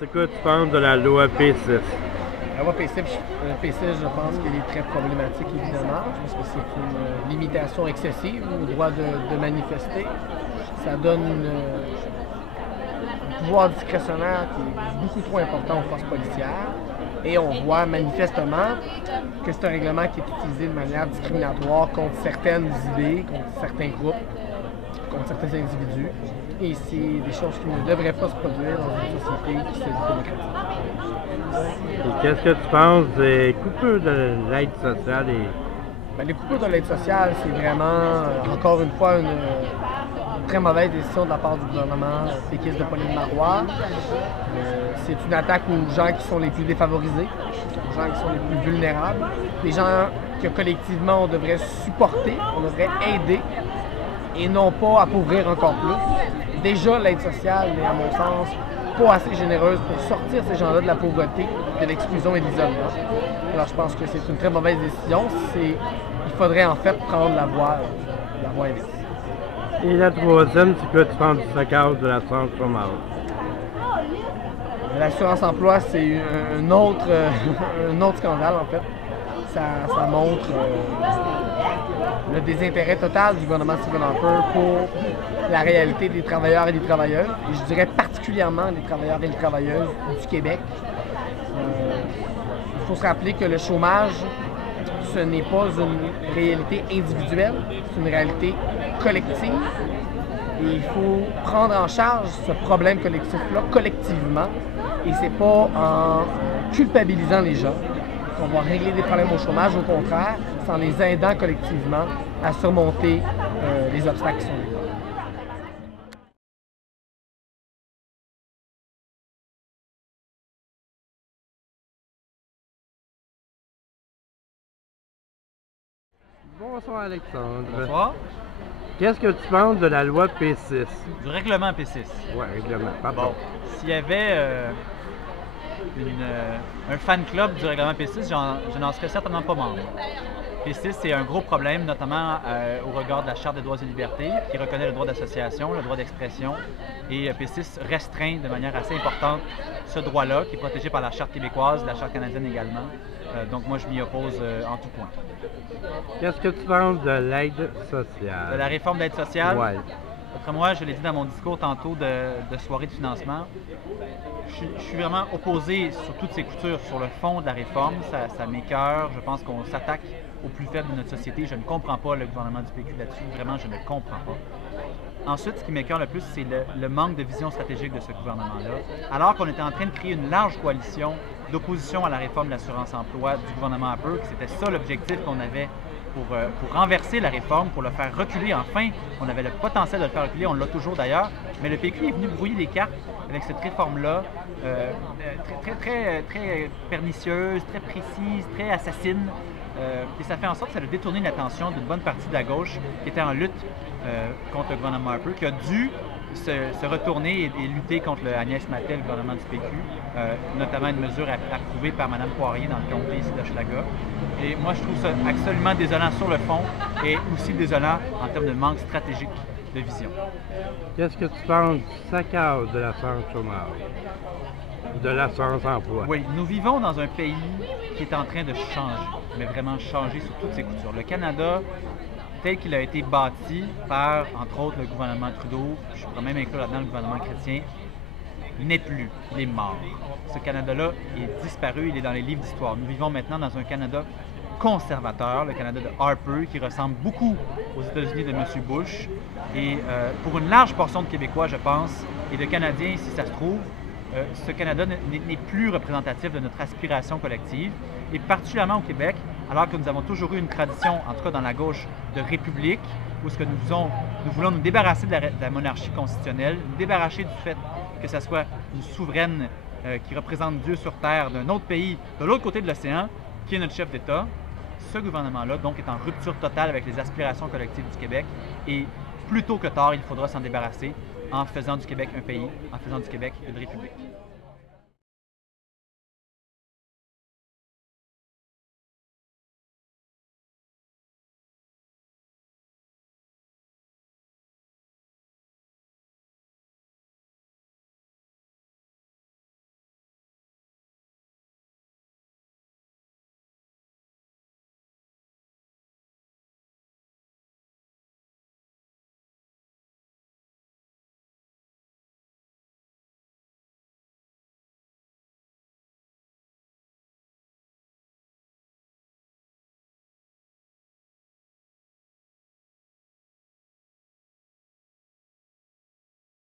C'est quoi tu penses de la loi P6? La loi P6, je pense qu'elle est très problématique, évidemment. Je pense que c'est une limitation excessive au droit de manifester. Ça donne un pouvoir discrétionnaire qui est beaucoup trop important aux forces policières. Et on voit manifestement que c'est un règlement qui est utilisé de manière discriminatoire contre certaines idées, contre certains groupes, contre certains individus. Et c'est des choses qui ne devraient pas se produire dans une société qui se dit démocratique. Et qu'est-ce que tu penses des coupures de l'aide sociale? Les coupures de l'aide sociale, c'est vraiment, encore une fois, une très mauvaise décision de la part du gouvernement péquiste de Pauline Marois. C'est une attaque aux gens qui sont les plus défavorisés, aux gens qui sont les plus vulnérables, des gens que collectivement on devrait supporter, on devrait aider et non pas appauvrir encore plus. Déjà, l'aide sociale est, à mon sens, pas assez généreuse pour sortir ces gens-là de la pauvreté, de l'exclusion et de l'isolement. Alors, je pense que c'est une très mauvaise décision. Il faudrait en fait prendre la voie inverse. Et la troisième, c'est que tu penses du stockage de l'assurance chômage? L'assurance emploi, c'est un autre scandale, en fait. Ça montre le désintérêt total du gouvernement Stephen Harper pour la réalité des travailleurs et des travailleuses, et je dirais particulièrement des travailleurs et des travailleuses du Québec. Il faut se rappeler que le chômage, ce n'est pas une réalité individuelle, c'est une réalité collective. Et il faut prendre en charge ce problème collectif-là collectivement, et c'est pas en culpabilisant les gens qu'on va régler des problèmes au chômage, au contraire, c'est en les aidant collectivement à surmonter les obstacles qui sont là. Bonsoir Alexandre. Bonsoir. Qu'est-ce que tu penses de la loi P6? Du règlement P6. Oui, règlement, pardon. Bon, s'il y avait un fan club du règlement P6, je n'en serais certainement pas membre. P6, c'est un gros problème, notamment au regard de la Charte des droits et libertés, qui reconnaît le droit d'association, le droit d'expression, et P6 restreint de manière assez importante ce droit-là, qui est protégé par la Charte québécoise, la Charte canadienne également. Donc moi, je m'y oppose en tout point. Qu'est-ce que tu penses de l'aide sociale? De la réforme de l'aide sociale? Oui. D'après moi, je l'ai dit dans mon discours tantôt de soirée de financement, je suis vraiment opposé sur toutes ces coutures, sur le fond de la réforme. Ça m'écoeure. Je pense qu'on s'attaque aux plus faibles de notre société. Je ne comprends pas le gouvernement du PQ là-dessus. Vraiment, je ne comprends pas. Ensuite, ce qui m'écoeure le plus, c'est le manque de vision stratégique de ce gouvernement-là. Alors qu'on était en train de créer une large coalition d'opposition à la réforme de l'assurance-emploi du gouvernement Harper, que c'était ça l'objectif qu'on avait pour renverser la réforme, pour le faire reculer. Enfin, on avait le potentiel de le faire reculer, on l'a toujours d'ailleurs, mais le PQ est venu brouiller les cartes avec cette réforme-là, très pernicieuse, très précise, très assassine. Et ça fait en sorte que ça a détourné l'attention d'une bonne partie de la gauche qui était en lutte contre le gouvernement Harper, qui a dû se retourner et lutter contre Agnès Mattel, le gouvernement du PQ, notamment une mesure approuvée par Mme Poirier dans le comté ici d'Hochelaga. Et moi, je trouve ça absolument désolant sur le fond et aussi désolant en termes de manque stratégique de vision. Qu'est-ce que tu penses du saccage de l'assurance chômage? De l'assurance emploi? Oui, nous vivons dans un pays qui est en train de changer, mais vraiment changer sur toutes ses coutures. Le Canada, tel qu'il a été bâti par, entre autres, le gouvernement Trudeau, je pourrais même inclure là-dedans le gouvernement chrétien, n'est plus, il est mort. Ce Canada-là est disparu, il est dans les livres d'histoire. Nous vivons maintenant dans un Canada conservateur, le Canada de Harper, qui ressemble beaucoup aux États-Unis de M. Bush. Et pour une large portion de Québécois, je pense, et de Canadiens, si ça se trouve, ce Canada n'est plus représentatif de notre aspiration collective, et particulièrement au Québec, alors que nous avons toujours eu une tradition, en tout cas dans la gauche, de république, où ce que nous voulons nous débarrasser de la monarchie constitutionnelle, nous débarrasser du fait que ce soit une souveraine qui représente Dieu sur terre d'un autre pays, de l'autre côté de l'océan, qui est notre chef d'État. Ce gouvernement-là, donc, est en rupture totale avec les aspirations collectives du Québec, et plus tôt que tard, il faudra s'en débarrasser en faisant du Québec un pays, en faisant du Québec une république.